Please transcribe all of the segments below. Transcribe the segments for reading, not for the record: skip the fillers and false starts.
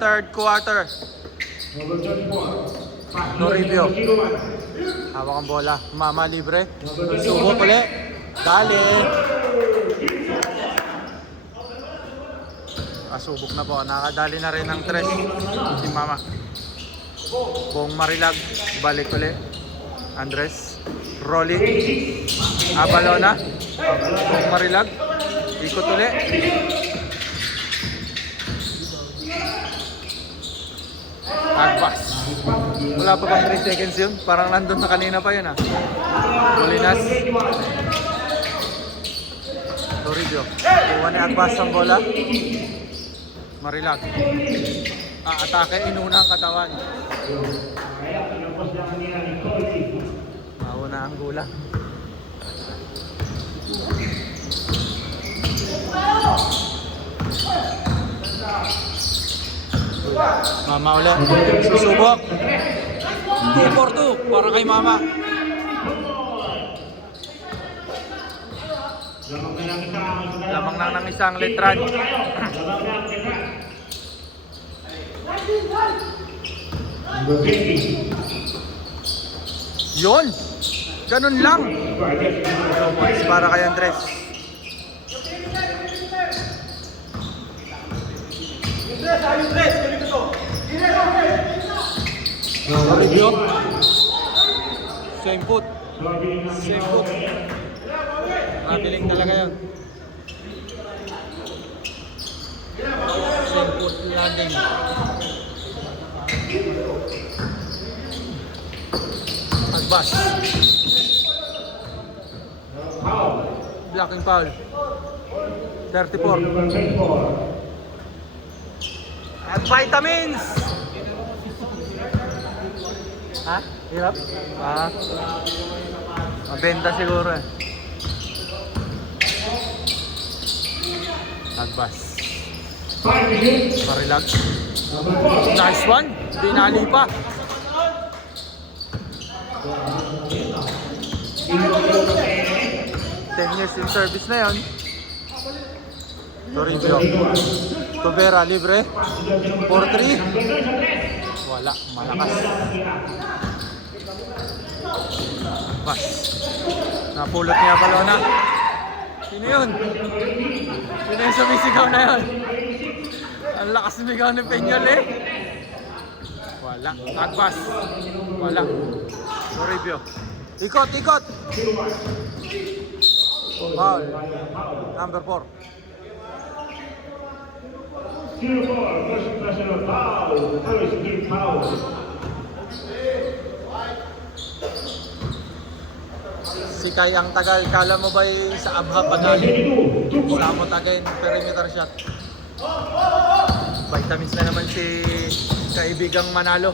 third quarter. Toribio. Hawak ang bola. Mama libre. Subok ulit. Dali. Subok na po. Nakadali na rin ng tres. Si Mama. Bong Marilag. Balik ulit. Andres. Rolly. Abalona. Bong Marilag. Ikot ulit. Agpas. Wala pa bang 3 seconds yun? Parang nandun na kanina pa yun ah. Bolinas. Toribio. Kuha ni Agpas ang bola. Marilag. Atake, inuna ang katawan. Mauna ang gula. Mama ulit. Susubok. 2-4-2 para kay Mama. Lamang lang ng isang letran. Yon. Ganun lang. 2 points para kay Andres. Toribio. Same foot. Same foot. Mabiling talaga yun. Same foot landing. Agbas. Blocking foul. 34. At vitamins! Ha? Hirap? Mabenta siguro eh. Agbas. Marilag. Nice one. Dinali pa. 10 years in service na yun. Toribio. Tobera libre. 4-3. Wala. Malakas. Pas. Napulot niya Balona. Sino yun? Sino yung sumisigaw na yun? Ang lakas sumigaw ni Peñol eh. Wala. Agpas. Wala. Toribio. Ikot, ikot. Foul. Number 4. Si Kai ang tagal. Kala mo ba'y sa Abha pagaling? Samot again. Perimeter shot. Vitamins na naman si kaibigang Manalo.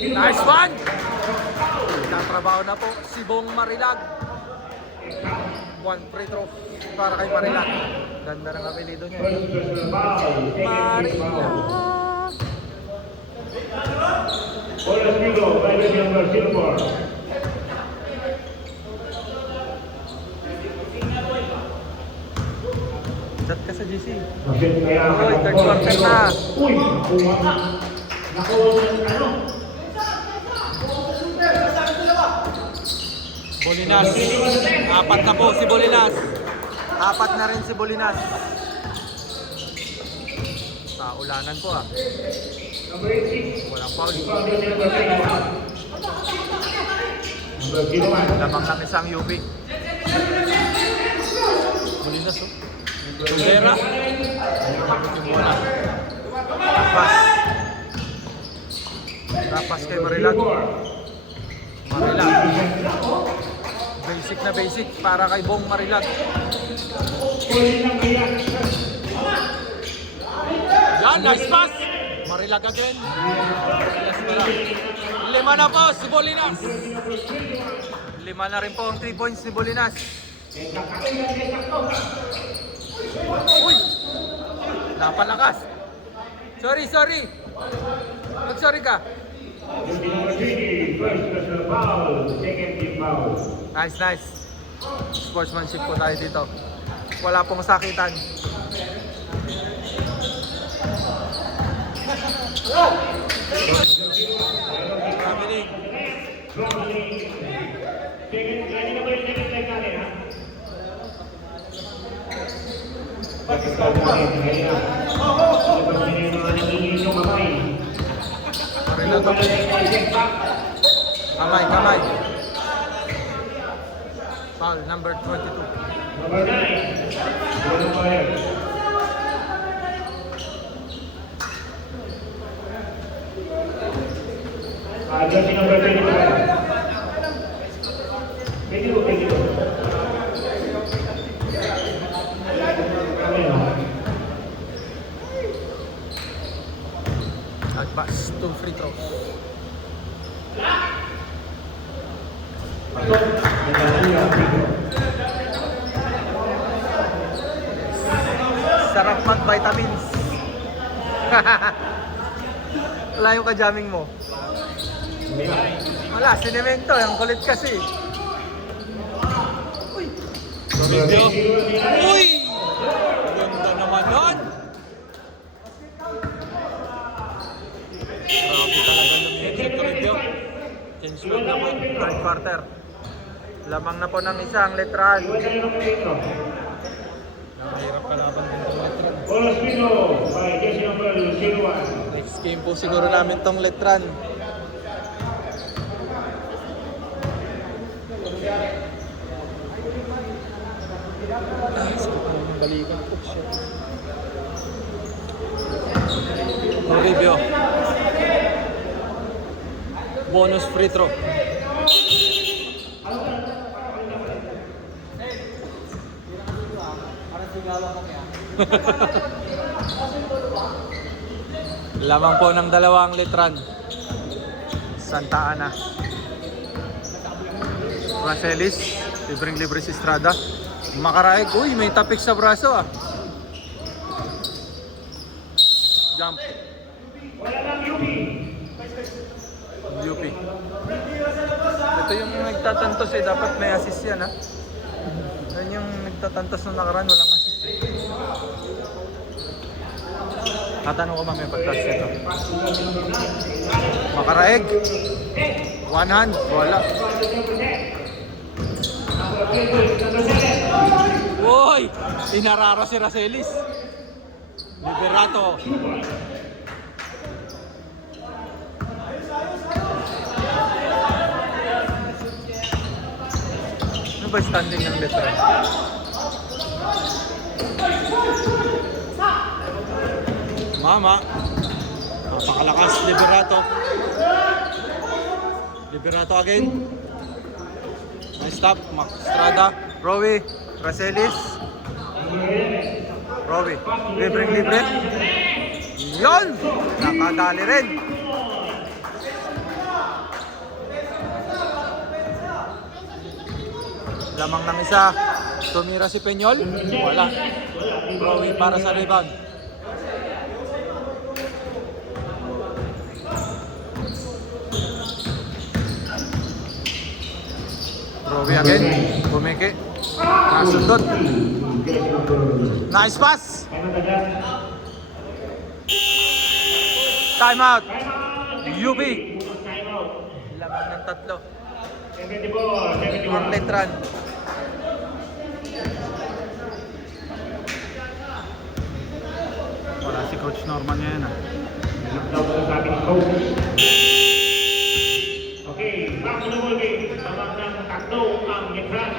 Nice one! Nakatrabaho na po si Bong Marilag. 1 free throw para kay Marilag. Ganda ng apelido niya. Marilag. Chat ka sa GC. Okay, third quarter na. Bolinas. 4 na po si Bolinas. 4 na rin si Bolinas. Ulanan po ah. Walang foul. Lamang ng isang UP. Bolinas oh. Tugera. Yung bola. Tapas. Tapas kay Marilag. Marilag. Basic na basic para kay Bong Marilag. Yan, nice pass! Marilag again. Yes, para. 5 na po si Bolinas. 5 na rin po ang 3 points ni Bolinas. Uy! Napalakas. Sorry. Mag-sorry ka. Nice. Sportsmanship po tayo dito. Wala pong sakitan. Traveling. Kamay, kamay. Foul number 22. Number 9. Yellow player. Jersey number 25. 22. Advance, 2 free throws. Sarap mag-vitamins. Wala yung ka-jamming mo. Wala, sinemento. Ang kulit kasi. Uy! Video. Uy! Ganda naman nun. Grabe talaga lumilit ito video. Change mode naman. Third quarter. Lamang na po ng isang letran. Mahirap kalaban din itong letran. Next game po siguro namin itong letran. Sakit na ng balikan po siya. Review. Bonus free throw. Lamang po ng dalawang letran. Santa Ana. Racelis, libreng-libre si Estrada. Makaraig. Uy, may tapik sa braso ah. Jump. UP. Ito yung nagtatantos eh. Dapat may assist yan ha. Yan yung nagtatantos nung nakaraan. Walang assist eh. Tatanong ko mamaya pagtas ito. Makaraig. One hand. Wala. Uy! Inararo si Racelis. Liberato. Ano ba standing ng veteran? Mama. Napakalakas. Liberato. Liberato again. Nice stop. Max Estrada. Rowie. Racelis. Rowie. Libreng-libre. Yun! Nakadali rin. Lamang ng isa. Tumira si Peñol. Wala. Rowie para sa rebound. Rowie again. Bumeke. Nasundot. Nice pass. Time out. UB. Lamang ng tatlo. Ang letran. Wala si Coach Norman ngayon ah. Okay, back to the ball game. Tawag ng tatlo ang letran.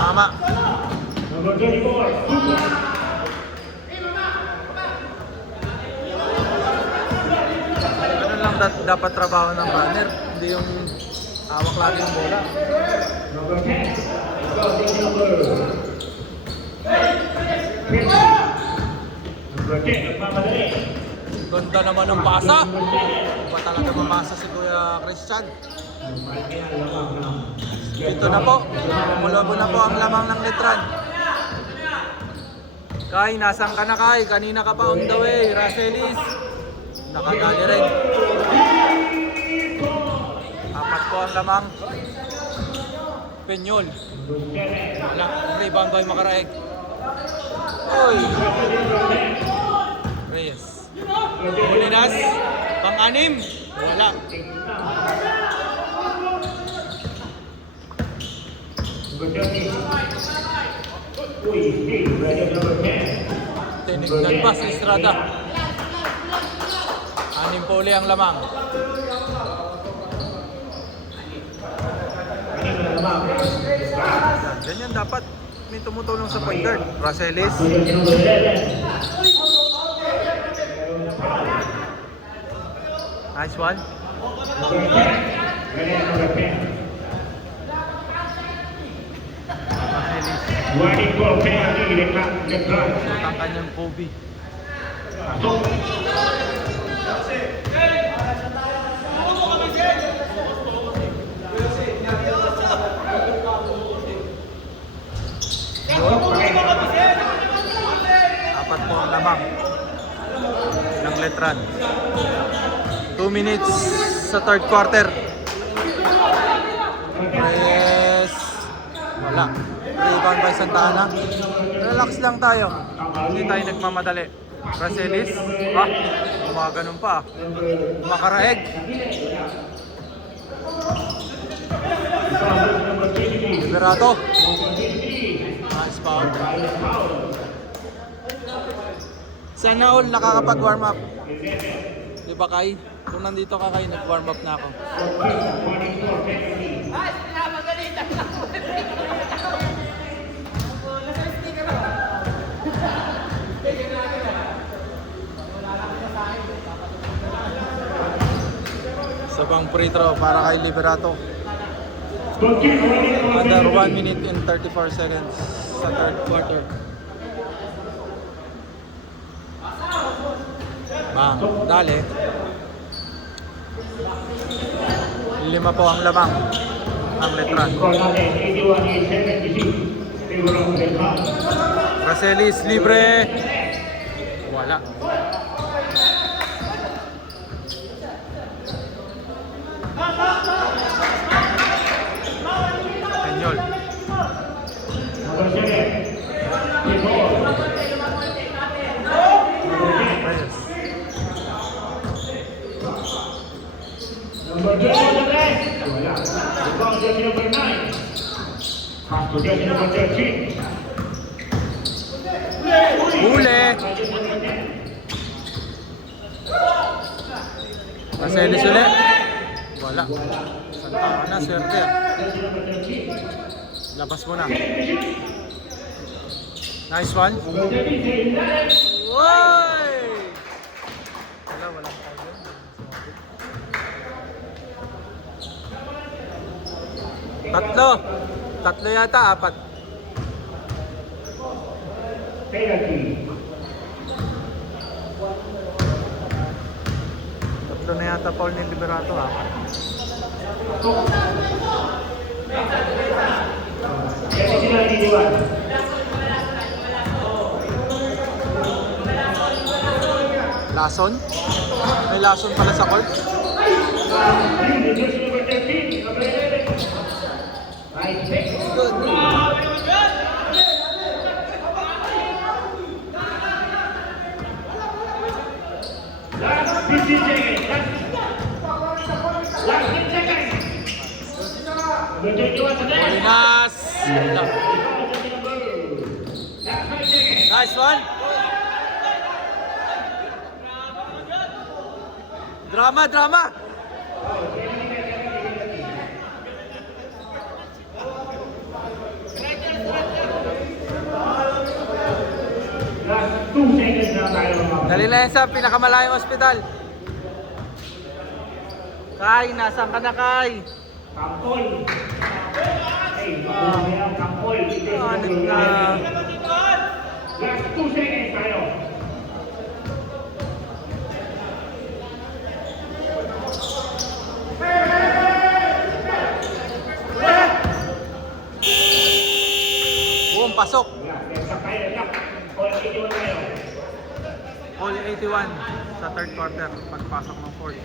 Mama. Number 24. Ano lang dapat trabaho ng runner, hindi yung hawak lagi yung bola. Number 10. Number 10, nagmamadali. Ganda naman ng pasa. Ba talaga mamasa si Kuya Christian. Ito na po. Mulubo na po ang lamang ng letran. Kai, nasan ka na Kai? Kanina ka pa on the way. Raselis. Nakadali rin. Apat po ang lamang. Penyol. Wala. Rebound by Makaraeg. Oy. Reyes. Molinas. Pang-anim. Wala. Tinignan pa si Estrada. Anim po uli ang lamang. Ganyan dapat may tumutulong sa point guard. Raselis. Nice one. Raselis. Ang kanyang Kobe. Apat po ang lamang ng Letran. 2 minutes sa third quarter. Yes. Wala. Rebound by Santa Ana. Relax lang tayo. Hindi tayo nagmamadali. Raselis. Ganun pa. Makaraeg. Liberato. Nice foul. Sana all nakakapag-warm up. Diba Kai? Kung nandito ka Kai, nag-warm up na ako. Sabang free throw para kay Liberato. Under 1 minute and 34 seconds sa third quarter. Bang, dali. 5 po ang lamang ng Letran. Raselis libre. Wala. Penyol. Reyes. Huli. Raselis ulit. Wala. Santa Ana, swerte. Labas mo na. Nice one. Woy! Walang problem. Tatlo yata, apat. Tatlo na yata Paul ni Liberato, apat. Lason? May lason pala sa court? Molinas! Nice one! Drama! Dali na yan sa pinakamalayong ospital. Kai, nasan ka na Kai? Kampol. Kampol. Anit na. Last 2 seconds tayo. Buong pasok. Sa kaya lang. 81 tayo. All 81 sa third quarter, pagpasok ng fourth.